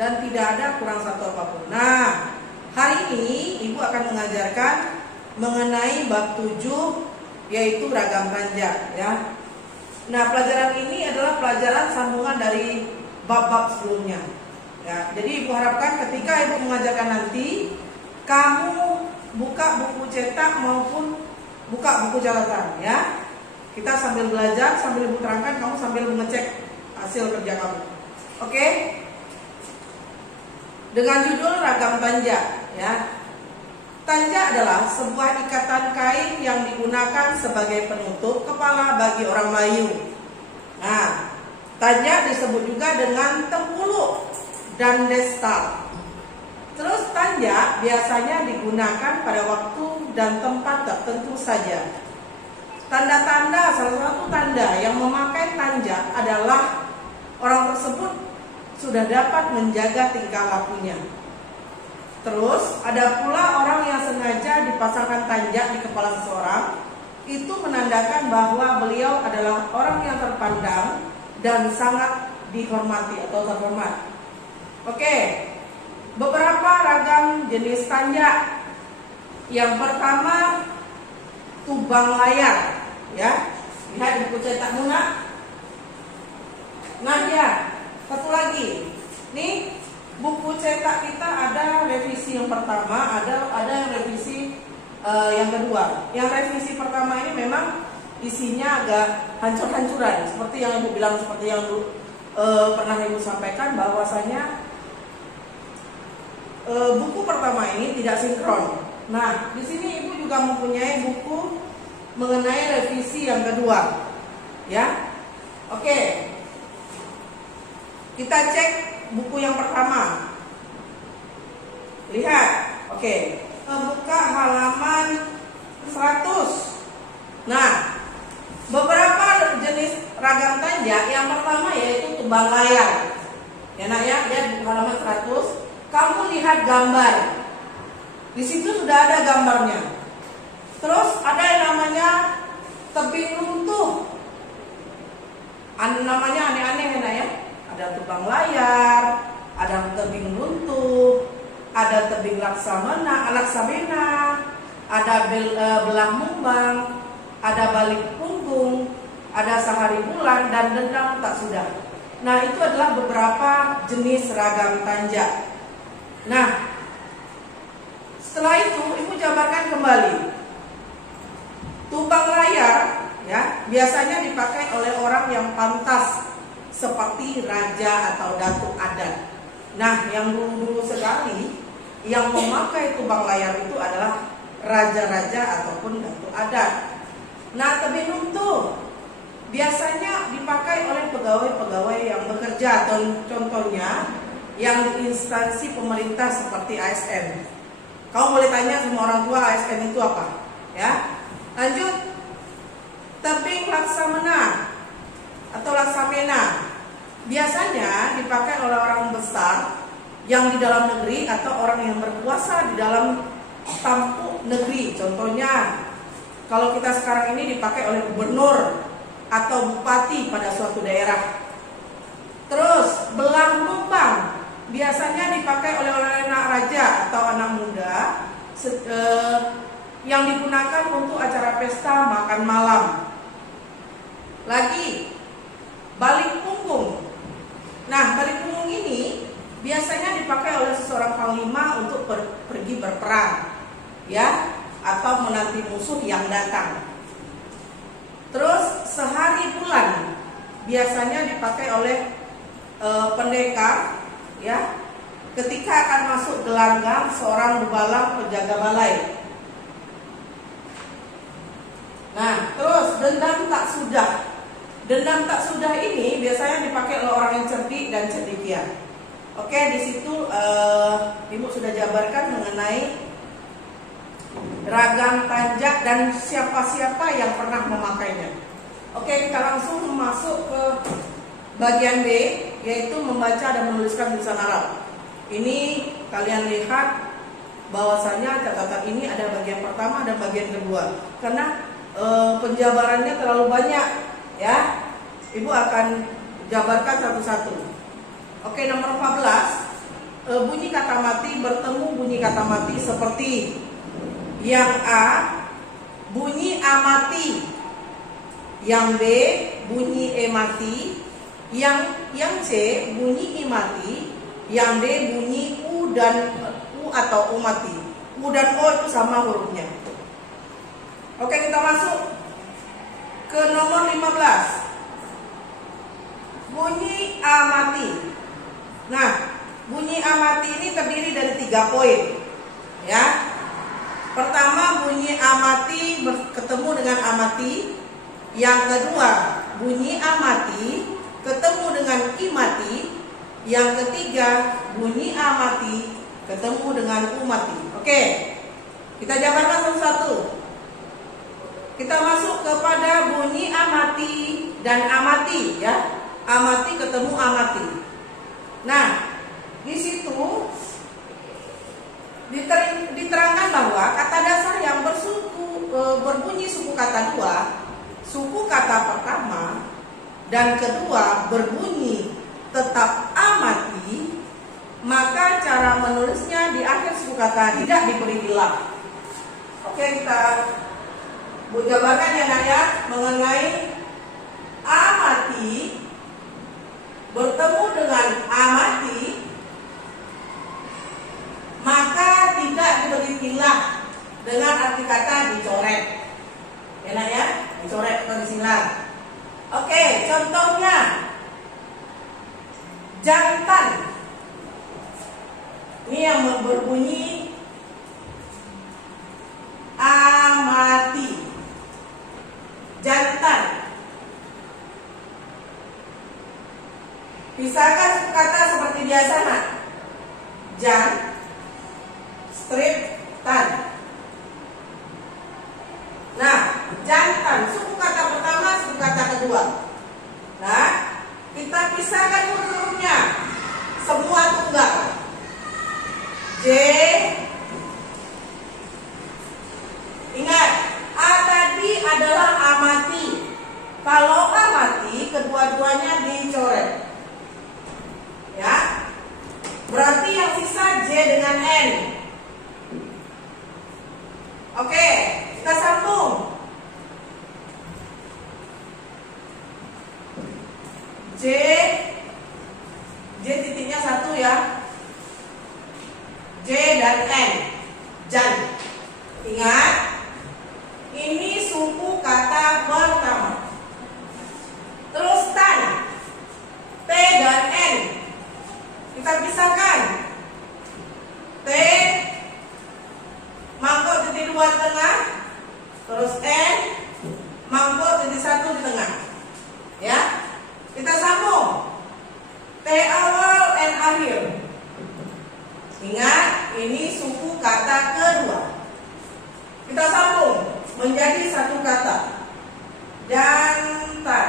dan tidak ada kurang satu apapun. Nah, hari ini Ibu akan mengajarkan mengenai bab 7, yaitu ragam tanja, ya. Nah, pelajaran ini adalah pelajaran sambungan dari bab-bab sebelumnya, ya. Jadi Ibu harapkan ketika Ibu mengajarkan nanti, kamu buka buku cetak maupun buka buku catatan, ya. Kita sambil belajar, sambil Ibu terangkan, kamu sambil mengecek hasil kerja kamu. Oke? Dengan judul ragam tanja, ya. Tanja adalah sebuah ikatan kain yang digunakan sebagai penutup kepala bagi orang Melayu. Nah, tanja disebut juga dengan tempuluk dan destal. Terus tanja biasanya digunakan pada waktu dan tempat tertentu saja. Tanda-tanda, salah satu tanda yang memakai tanja adalah orang tersebut sudah dapat menjaga tingkah lakunya. Terus ada pula orang yang sengaja dipasangkan tanja di kepala seseorang. Itu menandakan bahwa beliau adalah orang yang terpandang dan sangat dihormati atau terhormat. Oke, beberapa ragam jenis tanja. Yang pertama, tubang layar, ya. Lihat di buku cetak Muna. Nah, ya, satu lagi. Nih, buku cetak kita ada revisi yang pertama, ada yang revisi yang kedua. Yang revisi pertama ini memang isinya agak hancur-hancuran, seperti yang Ibu bilang, seperti yang pernah Ibu sampaikan, bahwasanya buku pertama ini tidak sinkron. Nah, di sini Ibu juga mempunyai buku mengenai revisi yang kedua, ya. Oke, kita cek buku yang pertama. Lihat, oke, buka halaman 100. Nah, beberapa jenis ragam tanja. Yang pertama yaitu tubang layar. Ya, nak ya, lihat di halaman 100. Kamu lihat gambar. Di situ sudah ada gambarnya. Terus ada yang namanya tebing runtuh. Namanya aneh-aneh, nak ya. Ada tubang layar, ada tebing runtuh, ada tebing laksamena, ada belah mumbang, ada balik punggung, ada sehari bulan, dan dendam tak sudah. Nah, itu adalah beberapa jenis ragam tanja. Nah, setelah itu Ibu jabarkan kembali. Tubang layar, ya, biasanya dipakai oleh orang yang pantas, seperti raja atau datuk adat. Nah, yang dulu sekali yang memakai tubang layar itu adalah raja-raja ataupun datuk adat. Nah, tebing runtuh biasanya dipakai oleh pegawai-pegawai yang bekerja, atau contohnya yang di instansi pemerintah seperti ASN. Kamu boleh tanya semua orang tua, ASN itu apa? Ya. Lanjut, tebing laksamena atau laksamena biasanya dipakai oleh orang besar yang di dalam negeri atau orang yang berkuasa di dalam tampuk negeri. Contohnya, kalau kita sekarang ini dipakai oleh gubernur atau bupati pada suatu daerah. Terus belah lumbang biasanya dipakai oleh anak raja atau anak muda yang digunakan untuk acara pesta makan malam. Lagi, balik punggung. Nah, balik punggung ini biasanya dipakai oleh seseorang panglima untuk pergi berperang, ya, atau menanti musuh yang datang. Terus sehari bulan biasanya dipakai oleh pendekar, ya, ketika akan masuk gelanggang seorang dubalang penjaga balai. Nah, terus dendam tak sudah. Dendam tak sudah ini biasanya dipakai oleh orang yang cerdik dan cendekia. Oke, di situ Ibu sudah jabarkan mengenai ragam tanja dan siapa-siapa yang pernah memakainya. Oke, kita langsung masuk ke bagian B, yaitu membaca dan menuliskan tulisan Arab. Ini kalian lihat bahwasanya catatan ini ada bagian pertama dan bagian kedua. Karena penjabarannya terlalu banyak, ya. Ibu akan jabarkan satu-satu. Oke, nomor 14. bunyi kata mati bertemu bunyi kata mati seperti yang A bunyi A mati, yang B bunyi E mati, yang C bunyi I mati, yang D bunyi U dan U atau U mati. U dan O itu sama hurufnya. Oke, kita masuk ke nomor 15. Bunyi A mati. Nah, bunyi A mati ini terdiri dari 3 poin. Ya. Pertama, bunyi A mati ketemu dengan A mati. Yang kedua, bunyi A mati ketemu dengan I mati. Yang ketiga, bunyi A mati ketemu dengan U mati. Oke, kita jabarkan satu-satu. Kita masuk kepada bunyi A mati dan A mati, ya. A mati ketemu A mati. Nah, di situ diterangkan bahwa kata dasar yang berbunyi suku kata dua, suku kata pertama dan kedua berbunyi tetap A mati, maka cara menulisnya di akhir suku kata tidak diberi ilah. Oke, kita jabarkan ya nak ya, mengenai A mati bertemu dengan A mati, maka tidak diberi ilah dengan arti kata dicoret. Ya nak ya, dicoret atau disilang. Oke, contohnya jantan. Ini yang berbunyi A mati. Jantan. Pisahkan suku kata seperti biasa nak. Jan, strip, tan. Nah, jantan suku kata pertama, suku kata kedua. Nah, kita pisahkan hurufnya. Semua tunggal. J. Ingat, A tadi adalah A mati. Kalau A mati, kedua-duanya dicoret. Ya, berarti yang sisa J dengan N. Oke, kita sambung. J titiknya 1 ya. J dan N. Jan. Ingat, ini suku kata pertama. Terus tan. T dan N. Kita pisahkan. T mangkok titik 2 di tengah, terus N mangkok titik 1 di tengah. Ya, kita sambung. T awal, N akhir. Ingat, ini suku kata kedua. Kita sambung menjadi satu kata. Jantan.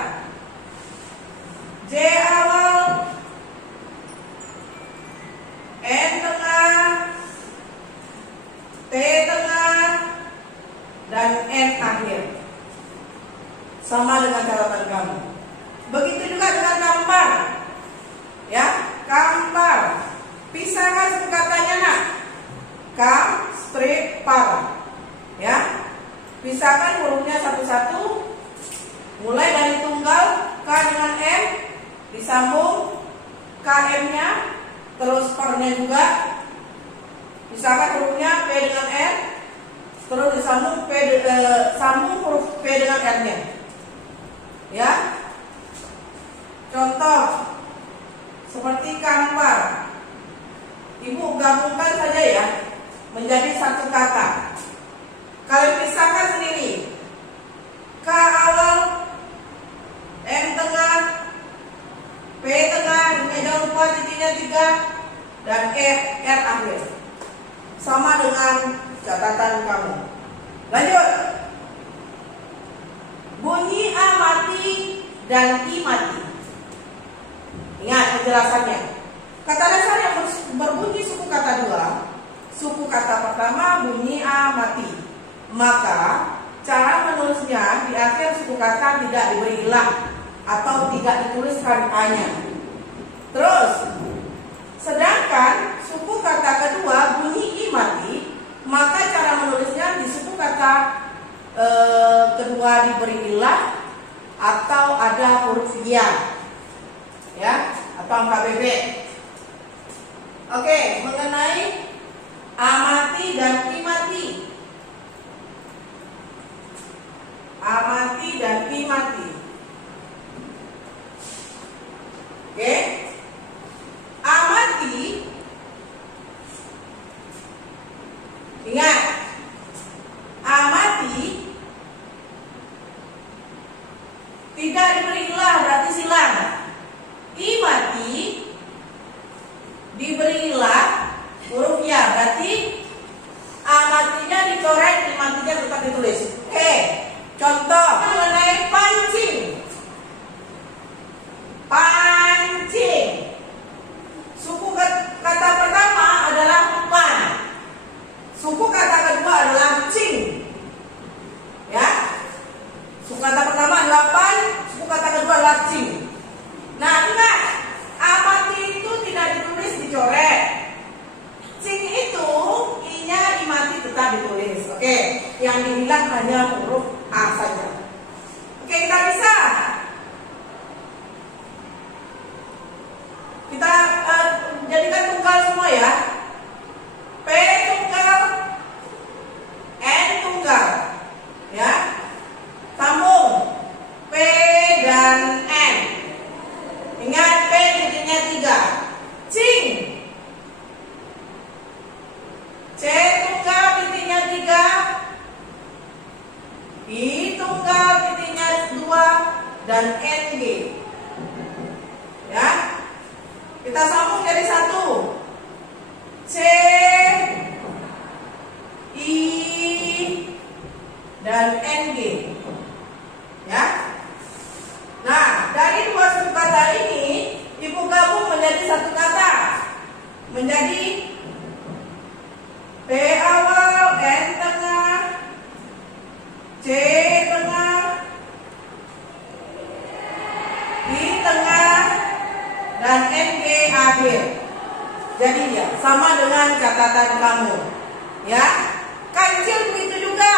J awal, N tengah, T tengah, dan N akhir. Sama dengan catatan kamu. Begitu juga dengan kampar. Ya, kampar. Pisahkan suku katanya nak. Kam, strip, par. Ya, pisahkan hurufnya satu-satu. Mulai dari tunggal K dengan M, disambung KM-nya, terus parnya juga. Pisahkan hurufnya P dengan R, terus disambung sambung huruf P dengan R-nya. Ya, contoh seperti kampar. Ibu gabungkan saja ya menjadi satu kata. Kalian pisahkan sendiri. K awal, M tengah, P tengah, jangan lupa titiknya 3, dan R akhir. Sama dengan catatan kamu. Lanjut. Bunyi A mati dan I mati. Ingat penjelasannya. Kata dasar yang berbunyi suku kata dua, suku kata pertama bunyi A mati. Maka cara menulisnya di akhir suku kata tidak diberi ilah atau tidak dituliskan A-nya. Terus, sedangkan sekian, ya, atau angka bebek. Oke, mengenai amati dan imati. Amati dan imati. Oke. Amati, ingat, amati tidak diberi ilah berarti silang. Imati diberi ilah huruf ya, berarti amatinya dicoret, imatinya tetap ditulis. Oke, contoh mengenai pancing. Pancing. Suku kata pertama adalah pan. Suku kata kedua adalah cing. Ya. Suku kata pertama adalah pan, suku kata kedua adalah cing. Nah, ingat, amati itu tidak ditulis, dicoret. Cing itu i-nya imati tetap ditulis. Oke, yang dihilang hanya huruf A saja. Oke, kita bisa. Kita jadikan tunggal semua ya. P tunggal, N tunggal, ya. Sambung P dan N. Ingat, P titiknya 3. Cing. C tunggal titiknya 3. I tunggal titiknya 2 dan NG. Ya. Kita sambung jadi 1. C, I, dan NG. Ya. Nah, dari dua suku kata ini, Ibu gabung menjadi satu kata. Menjadi P awal, N tengah, C tengah, I tengah, dan NG akhir. Jadi ya, sama dengan catatan kamu. Ya, kancil begitu juga.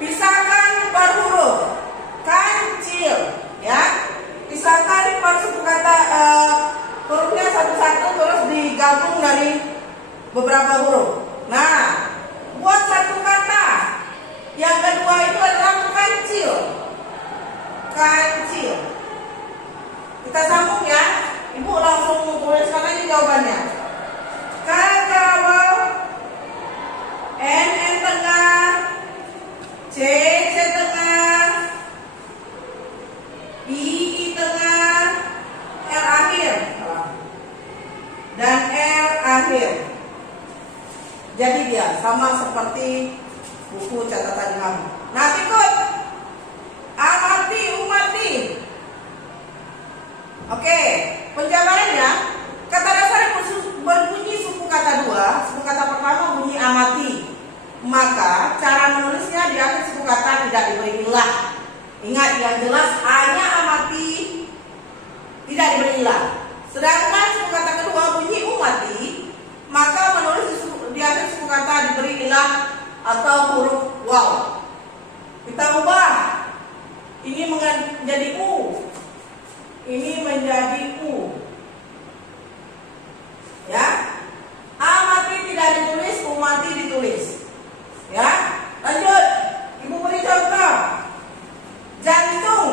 Pisahkan per huruf. Kancil, ya. Pisahkan per suku kata hurufnya satu-satu terus digabung dari beberapa huruf. Nah, buat satu kata. Yang kedua itu adalah kancil. Kancil. Kita sambung ya. Ibu langsung tuliskan aja jawabannya. K awal, N tengah, C tengah, I tengah, L akhir, dan L akhir. Jadi dia sama seperti buku catatan kamu. Nah, ikut amati umati. Oke, penjabarannya, kata dasar berbunyi suku kata 2, suku kata pertama bunyi amati. Maka cara menulisnya di akhir suku kata tidak diberi ilah. Ingat, yang jelas hanya amati, tidak diberi ilah. Sedangkan suku kata kedua bunyi umati, maka menulis di akhir suku kata diberi ilah atau huruf waw. Kita ubah. Ini menjadi U. Ini menjadi U. Ya. Amati tidak ditulis, umati ditulis. Ya. Lanjut. Ibu beri contoh. Jantung.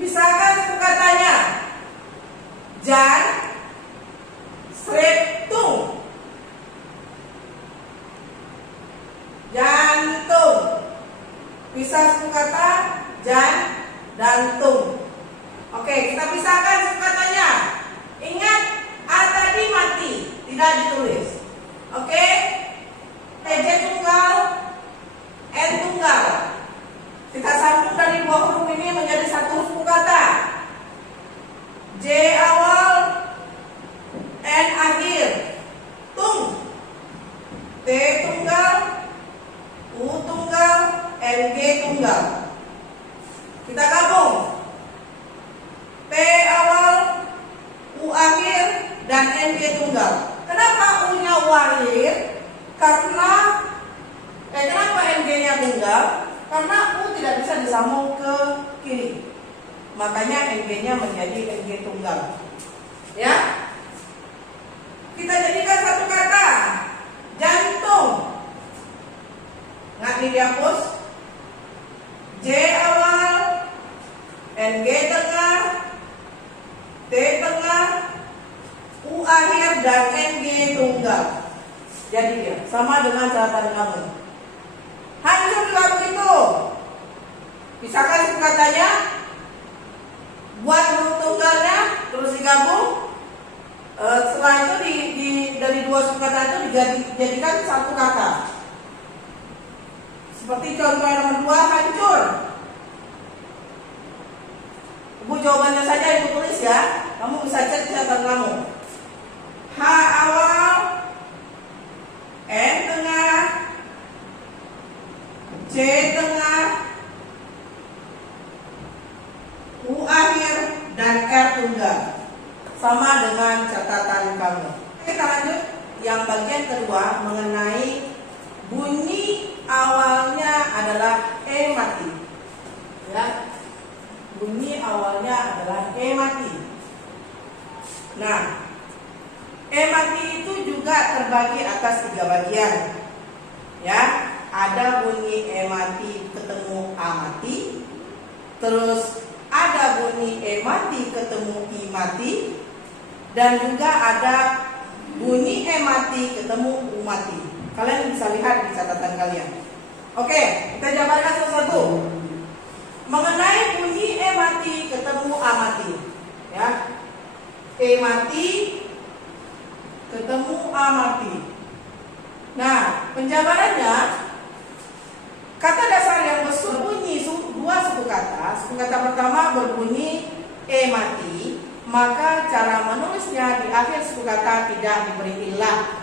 Pisahkan suku katanya. Jan, septung. Jantung. Pisah suku kata jan dan tung. Oke, kita pisahkan suku katanya. Ingat, A tadi mati, tidak ditulis. Oke, TJ tunggal, N tunggal. Kita sambung dari dua huruf ini menjadi satu suku kata. J awal, N akhir, tung. T tunggal, U tunggal, NG tunggal. Kita gabung. P awal, U akhir, dan NG tunggal. Kenapa U-nya U akhir? Kenapa NG-nya tunggal? Karena disambung ke kiri. Makanya NG-nya menjadi NG tunggal. Ya. Kita jadikan satu kata, jantung. Nah, ini dihapus. J awal, NG tengah, T tengah, U akhir, dan NG tunggal. Jadi dia sama dengan catatan kamu. Hancur juga begitu. Pisahkan suku katanya, buat huruf tunggalnya, terus digabung. Setelah itu dari dua suku kata itu dijadikan satu kata. Seperti contoh yang nomor 2, hancur. Ibu jawabannya saja ibu tulis ya. Kamu bisa cek catatan kamu. H awal, N tengah, C tengah, U akhir, dan R tunggal. Sama dengan catatan kamu. Kita lanjut yang bagian kedua mengenai bunyi awalnya adalah E mati. Ya. Bunyi awalnya adalah E mati. Nah, E mati itu juga terbagi atas 3 bagian. Ya, ada bunyi E mati ketemu A mati. Terus ada bunyi E mati ketemu I mati. Dan juga ada bunyi E mati ketemu U mati. Kalian bisa lihat di catatan kalian. Oke, kita jabarkan satu-satu. Mengenai bunyi E mati ketemu A mati, ya. E mati ketemu A mati. Nah, penjabarannya, kata dasar yang berbunyi dua suku kata. Suku kata pertama berbunyi E mati, maka cara menulisnya di akhir suku kata tidak diberi ilah.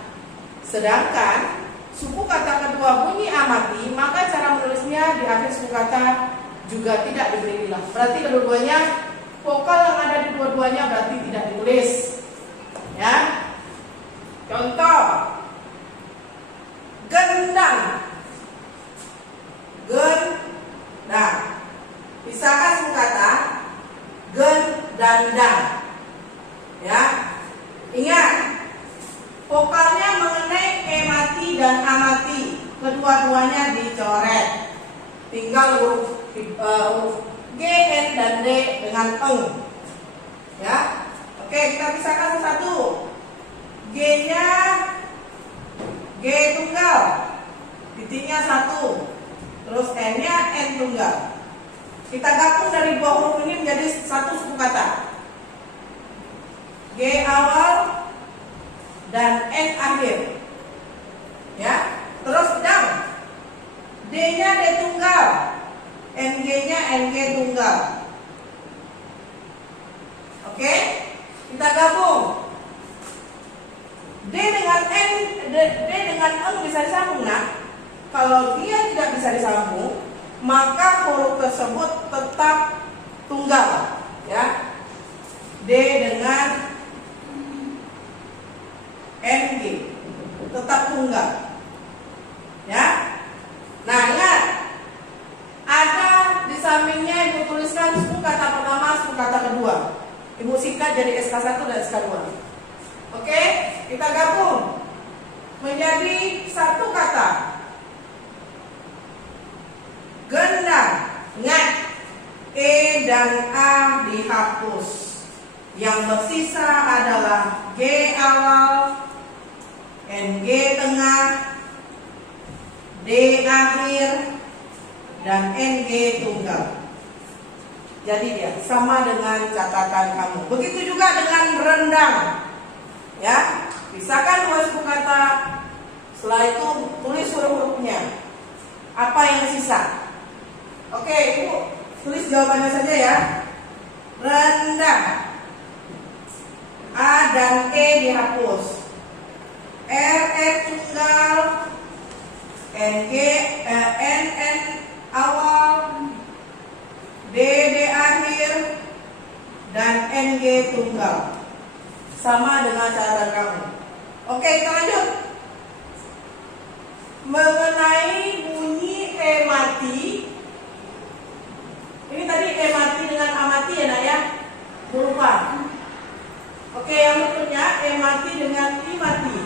Sedangkan suku kata kedua bunyi A mati, maka cara menulisnya di akhir suku kata juga tidak diberi ilah. Berarti kedua-duanya, vokal yang ada di dua-duanya berarti tidak ditulis. Ya. Contoh, gendang. Gendang. Pisahkan suku kata gen dan dang. Ya. Ingat, vokalnya mengenai E mati dan A mati, kedua-duanya dicoret. Tinggal huruf G, N, dan D dengan eng. Ya. Oke, kita pisahkan satu. G-nya G tunggal, titiknya 1. Terus N-nya N tunggal. Kita gabung dari dua huruf ini menjadi satu suku kata. G awal dan N akhir. Ya. Terus dang. D-nya D tunggal, NG-nya NG tunggal. Oke? Kita gabung. D dengan N, D dengan Eng bisa disambung, nah. Kalau dia tidak bisa disambung, maka huruf tersebut tetap tunggal, ya. D dengan NG tetap tunggal, ya. Nah, ingat, ada di sampingnya ibu tuliskan suku kata pertama, suku kata kedua. Ibu singkat jadi SK1 dan SK2. Oke, kita gabung menjadi satu kata. Gendang. Ingat, E dan A dihapus. Yang bersisa adalah G awal, NG tengah, D akhir, dan NG tunggal. Jadi dia sama dengan catatan kamu. Begitu juga dengan rendang. Ya, pisahkan dua suku kata. Setelah itu tulis huruf-hurufnya. Apa yang sisa? Oke, Ibu tulis jawabannya saja ya. Rendang. A dan E dihapus. R tunggal, NG N awal, D akhir, dan NG tunggal. Sama dengan catatan kamu. Oke, kita lanjut. Mengenai bunyi E mati Ini tadi E mati dengan A mati ya nak ya, berupa. Oke, yang berikutnya E mati dengan I mati.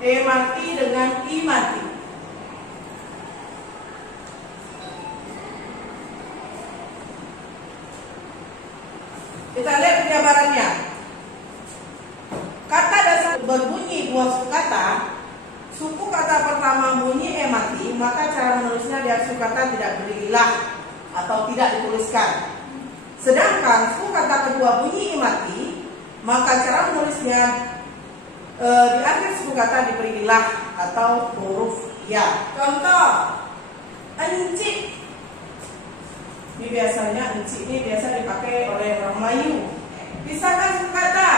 E mati dengan I mati. Kita lihat penjabarannya. Kata dasar berbunyi dua suku kata. Suku kata pertama bunyi E mati, maka cara menulisnya dia suku kata tidak berilah atau tidak dituliskan. Sedangkan suku kata kedua bunyi I mati, maka cara menulisnya di akhir suku kata diberi ilah atau huruf ya. Contoh, encik. Ini biasanya encik ini biasa dipakai oleh orang Melayu. Pisahkan suku kata.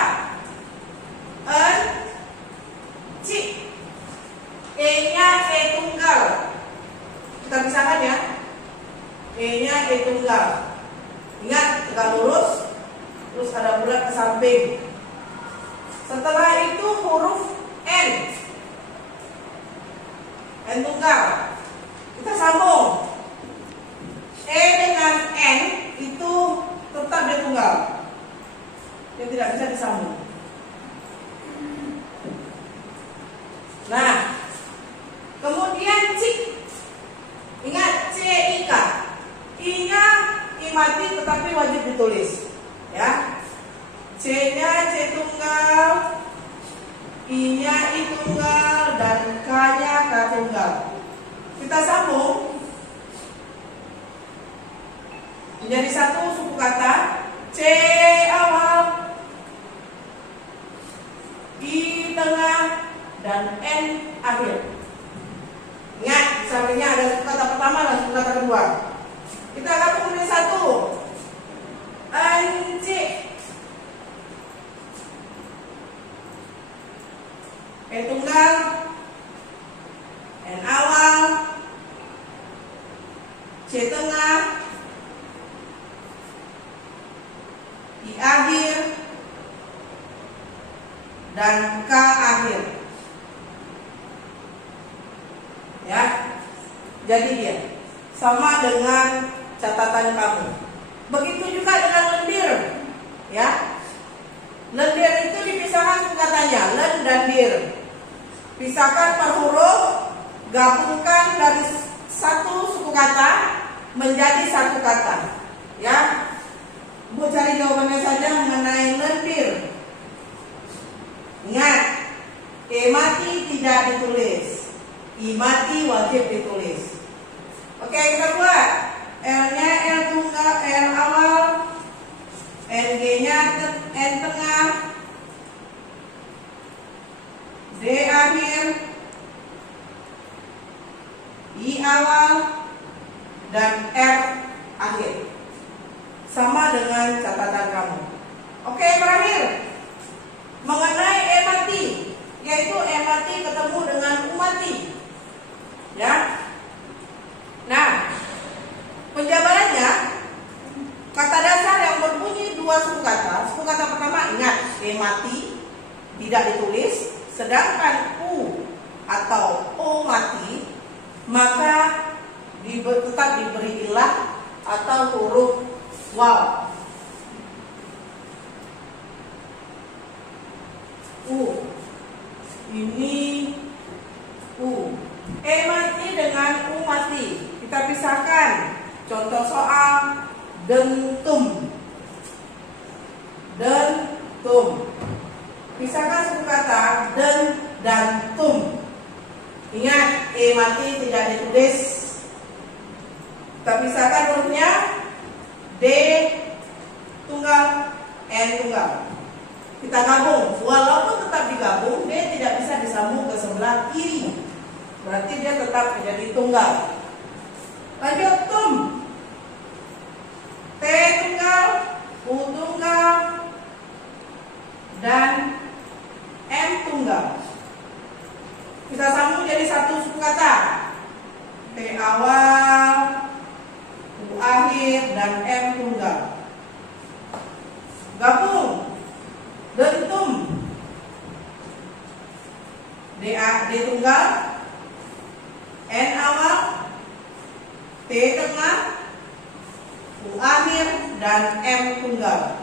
Encik. E-nya E tunggal. Kita pisahkan ya. E-nya E tunggal. Ingat, tegak lurus, terus ada bulat ke samping. Setelah itu huruf N. N tunggal. Kita sambung. E dengan N itu tetap dia tunggal. Dia tidak bisa disambung. Nah, kemudian cik. Ingat, C-I-K. I-nya I mati tetapi wajib ditulis. Ya. C-nya C tunggal, I-nya I tunggal, dan K-nya K tunggal. Kita sambung menjadi satu suku kata. C awal, I tengah, dan N akhir. Ingat, di sampingnya ada suku kata pertama dan suku kata kedua. Kita gabung menjadi satu. Encik. E tunggal, N awal, C tengah, I akhir, dan K akhir. Ya, jadi dia sama dengan catatan kamu. Begitu juga dengan lendir. Ya, lendir itu dipisahkan suku katanya, len dan dir. Pisahkan per huruf, gabungkan dari satu suku kata menjadi satu kata. Ya, Bu cari jawabannya saja mengenai lendir. Ingat, E mati tidak ditulis, I mati wajib ditulis. Oke, kita buat. L-nya L tunggal, L awal, NG-nya N tengah, D akhir, I awal, dan R akhir. Sama dengan catatan kamu. Oke, terakhir mengenai E mati, yaitu E mati ketemu dengan U mati. Ya. Nah, penjabarannya, kata dasar yang berbunyi dua suku kata. Suku kata pertama, ingat, E mati tidak ditulis, sedangkan U atau O mati maka tetap diberi ilah atau huruf waw. U. Ini U. E mati dengan U mati. Kita pisahkan. Contoh soal dentum. Dentum. Pisahkan suku kata den dan tum. Ingat, E mati tidak ditulis. Kita pisahkan hurufnya. D tunggal, N tunggal. Kita gabung. Walaupun tetap digabung, D tidak bisa disambung ke sebelah kiri. Berarti dia tetap menjadi tunggal. Lanjut, tum. T tunggal, U tunggal, dan M tunggal. Kita sambung jadi satu suku kata. T awal, U akhir, dan M tunggal. Gabung. Dentum. D tunggal, N awal, tengah, U akhir, dan M tunggal.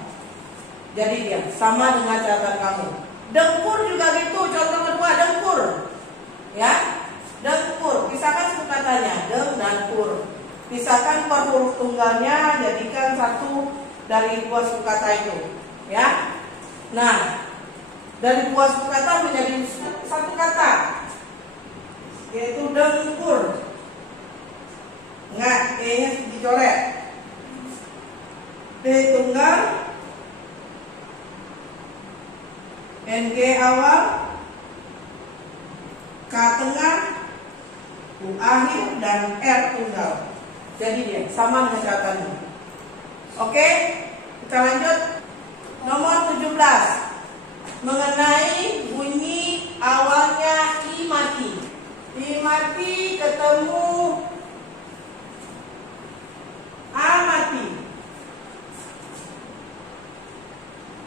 Jadi dia sama dengan catatan kamu. Dengkur juga gitu. Contoh kedua, dengkur. Ya, dengkur. Pisahkan suku katanya, deng dan kur. Pisahkan per huruf tunggalnya, jadikan satu dari dua suku kata itu. Ya. Nah, dari dua suku kata menjadi satu kata, yaitu dengkur. Enggak, E-nya dicoret. D tunggal, NG awal, K tengah, U akhir, dan R tunggal. Jadi dia sama dengan catatannya. Oke, kita lanjut. Nomor 17. Mengenai bunyi awalnya I mati. I mati ketemu A mati.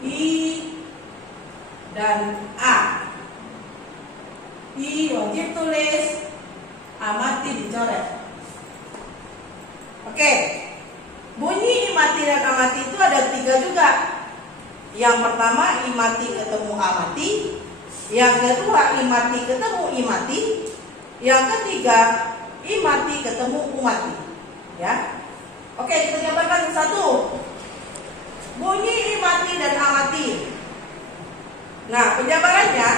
I dan A. I wajib tulis, A mati dicoret. Oke, bunyi I mati dan A mati itu ada 3 juga. Yang pertama I mati ketemu A mati. Yang kedua I mati ketemu I mati. Yang ketiga I mati ketemu U mati. Ya. Oke, kita gambarkan satu. Bunyi I mati dan A mati. Nah, penjabarannya,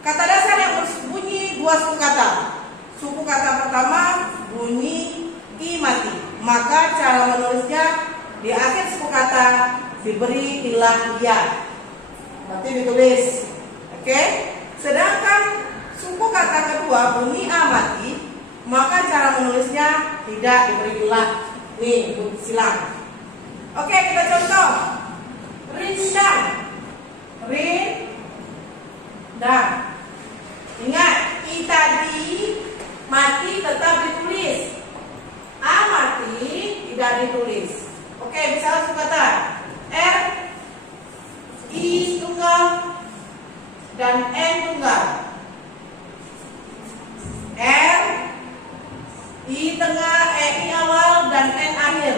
kata dasar yang berbunyi dua suku kata. Suku kata pertama bunyi I mati. Maka cara menulisnya di akhir suku kata diberi tilah ya. Berarti ditulis. Oke? Sedangkan suku kata kedua bunyi A mati, maka cara menulisnya tidak diberi tilah. Nih, silang. Oke, kita contoh. Rindang. Rindang. Ingat, I tadi mati tetap ditulis. A mati tidak ditulis. Oke, misalnya suku kata R, I tunggal, dan N tunggal. R, I tengah, I awal, dan N akhir.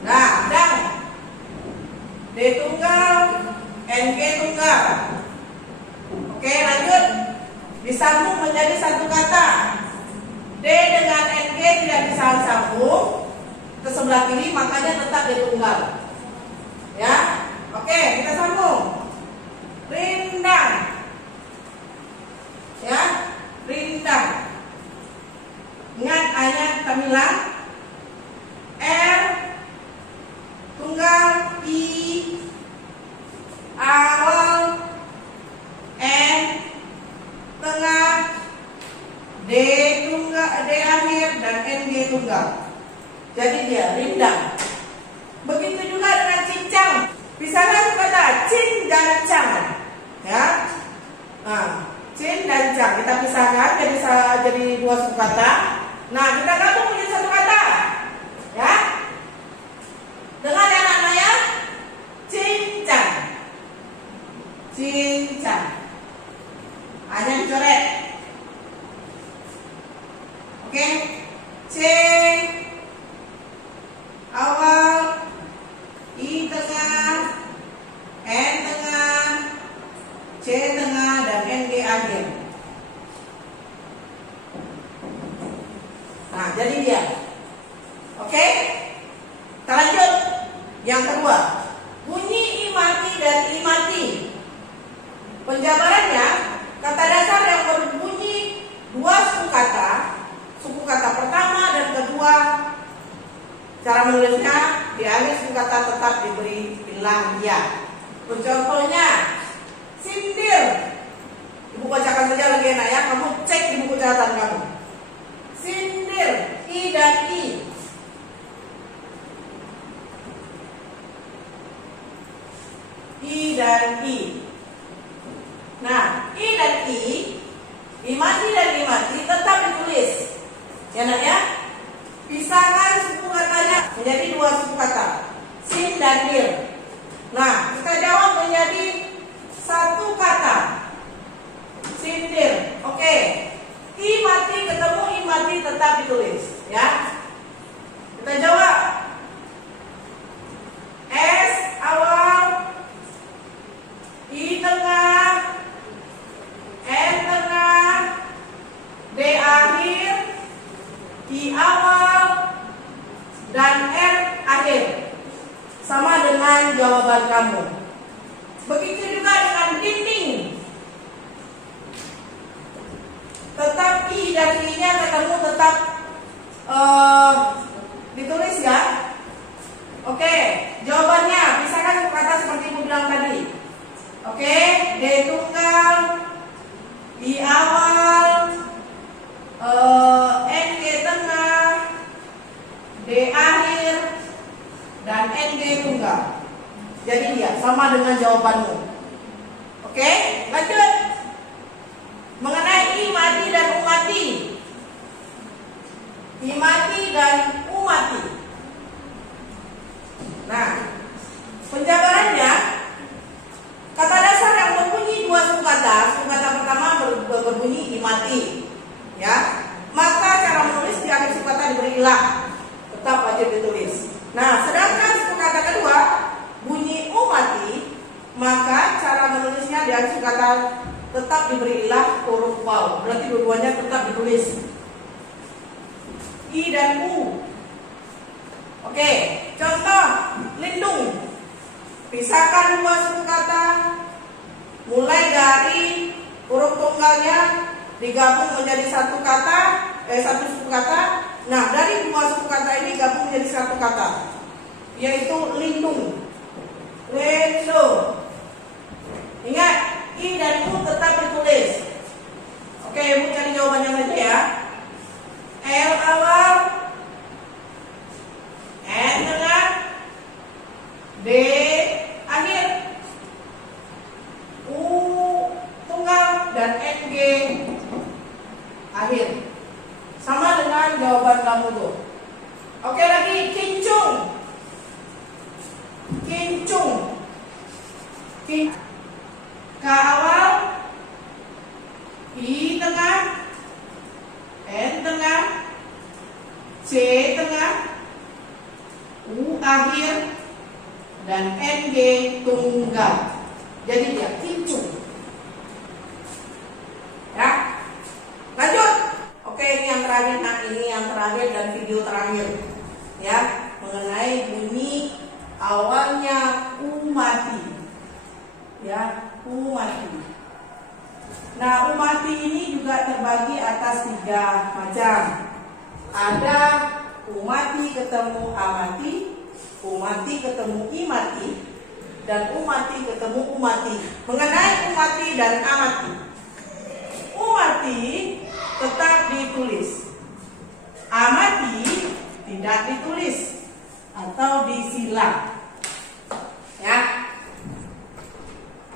Nah, dan D tunggal, NG tunggal. Oke, lanjut. Disambung menjadi satu kata. D dengan NG tidak bisa disambung ke sebelah kiri, makanya tetap D tunggal. Ya, oke, kita sambung. Rindang. Ya, rindang. Ingat A-nya kita bilang R tunggal, I awal, N tengah, D tunggal, D akhir, dan NG tunggal. Jadi dia rindang. Begitu juga dengan cincang. Pisahkan kata cin dan cang. Ya. Nah, cin dan cang kita pisahkan, jadi bisa jadi dua suku kata. Nah, kita gabung menjadi satu kata. Ya. Dengan yang namanya cincang. Cincang. Hanya dicoret. Oke. C awal, I tengah, N tengah, C tengah, dan NG akhir. Nah, jadi dia. Oke? Kita lanjut. Yang kedua, bunyi I mati dan I mati. Penjabarannya, kata dasar yang berbunyi dua suku kata pertama dan kedua, cara menulisnya di akhir suku kata tetap diberi tilah ya. Contohnya, sindir. Ibu bacakan saja lagi enak ya. Kamu cek di buku catatan kamu. Sindir, I dan I. I dan I. Nah, I dan I mati dan I mati tetap ditulis. Ya nak ya? Pisahkan suku katanya menjadi dua suku kata, sin dan dir. Nah, kita jawab menjadi satu kata, sindir. Oke, I mati ketemu I mati tetap ditulis. akhir. Sama dengan jawaban kamu. Begitu juga dengan dinding. Tetap I dan I-nya ketemu tetap ditulis ya. Oke, jawabannya pisahkan suku kata seperti ibu bilang tadi. Oke, D tunggal, I awal, NG tengah, D akhir, dan NG tunggal. Jadi dia sama dengan jawabanmu. Oke, lanjut. Mengenai I mati dan U mati. I mati dan U mati. Nah, penjabarannya, kata dasar yang berbunyi dua suku kata pertama berbunyi I mati, ya. Maka cara menulis di akhir suku kata diberi ilah, tetap wajib ditulis. Nah, sedangkan suku kata kedua bunyi U mati, maka cara menulisnya di akhir suku kata tetap diberi ilah huruf waw. Berarti dua-duanya tetap ditulis. I dan U. Oke, contoh lindung. Pisahkan dua suku kata, mulai dari huruf tunggalnya digabung menjadi satu suku kata. Nah, dari dua suku kata ini gabung menjadi satu kata, yaitu lindung. Lindung. Ingat, I dan U tetap ditulis. Oke, Ibu cari jawabannya saja ya. L awal, N tengah, D akhir, U tunggal, dan NG akhir. Sama dengan jawaban kamu tuh. Oke, lagi kincung. Kincung. K awal, I tengah, N tengah, C tengah, U akhir, dan NG tunggal. Jadi dia kincung. Ya, lanjut. Oke, ini yang terakhir. Nah, ini yang terakhir dan video terakhir, ya, mengenai bunyi awalnya U mati. Ya, U mati. Nah, U mati ini juga terbagi atas 3 macam. Ada U mati ketemu A mati, U mati ketemu I mati, dan U mati ketemu U mati. Mengenai U mati dan A mati, U mati tetap ditulis, A mati tidak ditulis atau disilang. Ya,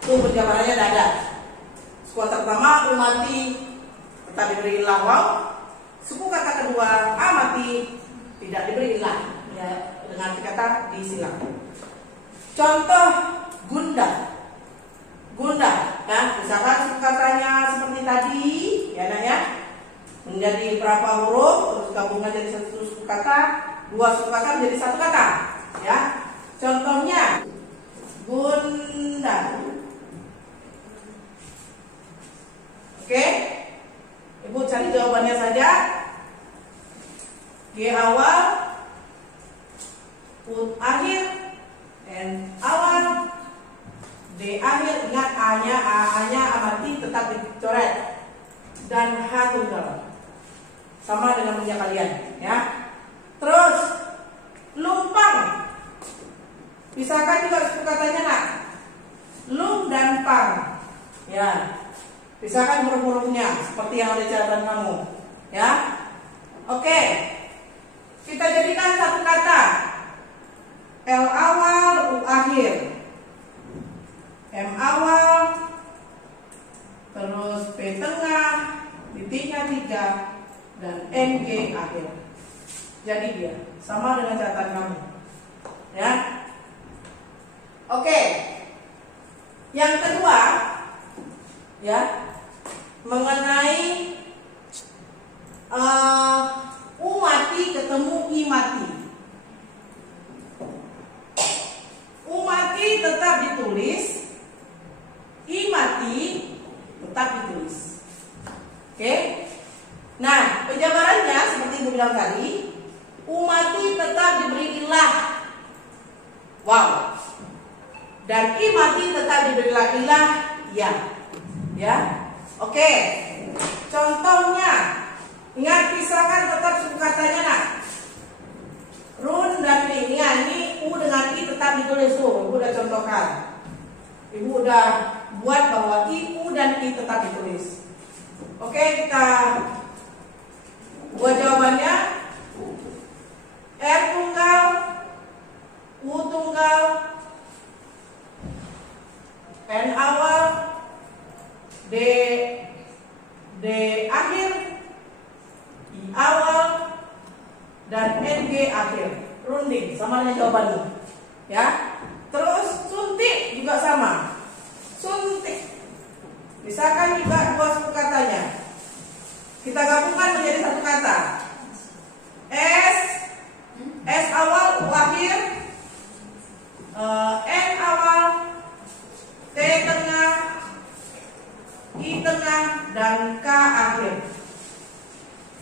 itu penjabarannya ada. Suku kata pertama U mati tetap diberi ilah waw. Suku kata kedua A mati tidak diberi ilah, ya, dengan kata disilang. Contoh gundah. Gundah, ya, misalkan suku katanya seperti tadi, ya, nah, ya, menjadi berapa huruf, terus gabungan jadi satu suku kata, dua suku kata menjadi satu kata, ya. Contohnya gundah. Oke, Ibu cari jawabannya saja. G awal, U akhir, N awal, D akhir. Ingat A-nya A mati tetap dicoret, dan H tunggal. Sama dengan punya kalian, ya. Terus lumpang. Pisahkan juga suku katanya, nak. Lum dan pang. Ya. Pisahkan huruf-hurufnya seperti yang ada jawaban kamu, ya. Oke. Kita jadikan satu kata. L awal, U akhir. M awal, terus P tengah, titiknya 3, dan NG akhir. Jadi dia sama dengan catatan kamu, ya. Oke. Yang kedua, ya, mengenai U mati ketemu I mati. U mati tetap ditulis, I mati tetap ditulis. Oke. Nah, penjabarannya seperti Ibu bilang tadi, U mati tetap diberi ilah waw. Dan I mati tetap diberilah ilah ya. Ya. Oke. Contohnya, ingat pisahkan tetap suku katanya nak. Run dan ri. Ingat, ini U dengan I tetap ditulis tuh. Ibu udah contohkan. Ibu udah buat bahwa I, U dan I tetap ditulis. Oke, kita buat jawabannya. R tunggal, U tunggal, N awal, D akhir, I awal, dan NG akhir. Runding, sama dengan jawabannya. Ya. Terus suntik juga sama. Suntik. Misalkan juga dua suku katanya. Kita gabungkan menjadi satu kata. S awal, U akhir, N awal, T tengah, I tengah, dan K akhir.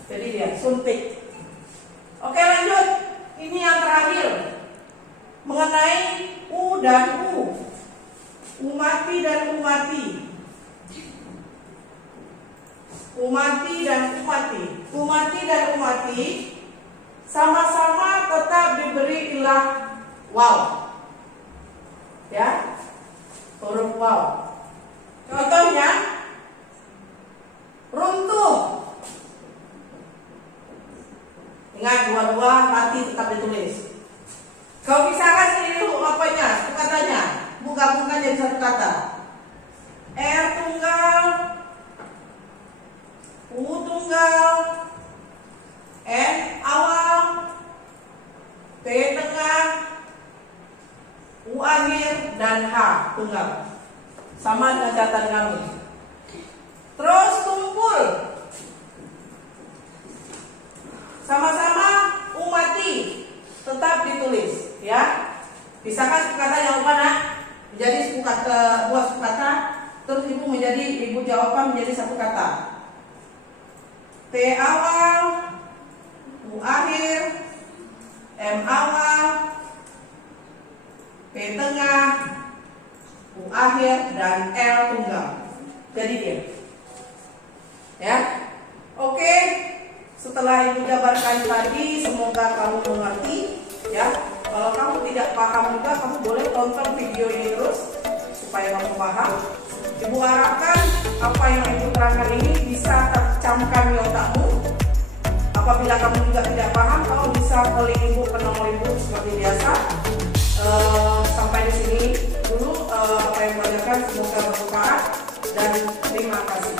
Jadi dia suntik. Oke, lanjut. Ini yang terakhir mengenai U dan U. U mati dan U mati. U mati dan U mati. U mati dan U mati sama-sama tetap diberi ilah waw. Ya, huruf waw. Contohnya, runtuh. Ingat, dua-dua mati tetap ditulis. Kau pisahkan sendiri dulu apanya, satu katanya. Gabungkan jadi satu kata. R tunggal, U tunggal, N awal, T tengah, U akhir, dan H tunggal. Sama dengan catatan kami. Terus tumpul. Sama-sama U mati tetap ditulis, ya. Pisahkan suku kata yang mana menjadi suku kata, dua suku kata. Terus ibu jawabkan menjadi satu kata. T awal, U akhir, M awal, P tengah, U akhir, dan L tunggal. Jadi dia. Ya. Oke. Setelah ibu jabarkan tadi, semoga kamu mengerti. Ya. Kalau kamu tidak paham juga, kamu boleh tonton video ini terus supaya kamu paham. Ibu harapkan apa yang ibu terangkan ini bisa tercamkan di otakmu. Apabila kamu juga tidak paham, kamu bisa calling ibu ke nomor ibu seperti biasa. Sampai di sini dulu apa yang belajarkan, semoga bermanfaat dan terima kasih.